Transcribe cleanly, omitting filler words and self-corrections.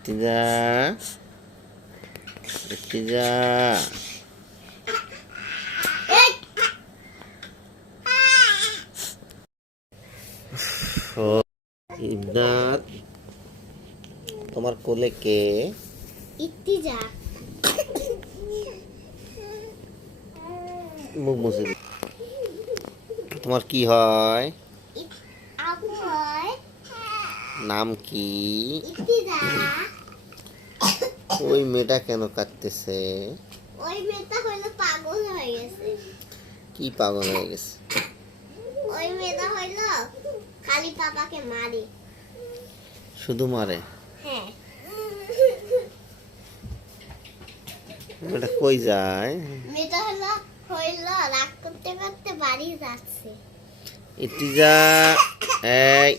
ইর্তিজা, ইর্তিজা। ইমদাদ, তোমার কোলে কে? ইর্তিজা। মুখ মুছে দি। তোমার কি হয়? আপু হয়। নাম কি? ইর্তিজা। ওই মেয়েটা কেন কাঁদতেছে? ওই মেয়েটা হইলো পাগল হয়ে গেছে। কি পাগল হয়ে গেছে? ওই মেয়েটা হইলো খালি পাপাকে মারে। শুধু মারে? হ্যাঁ। মেয়েটা কই যায়? মেয়েটা হইলো রাগ করতে করতে বাড়ি যাচ্ছে। ইর্তিজা, এই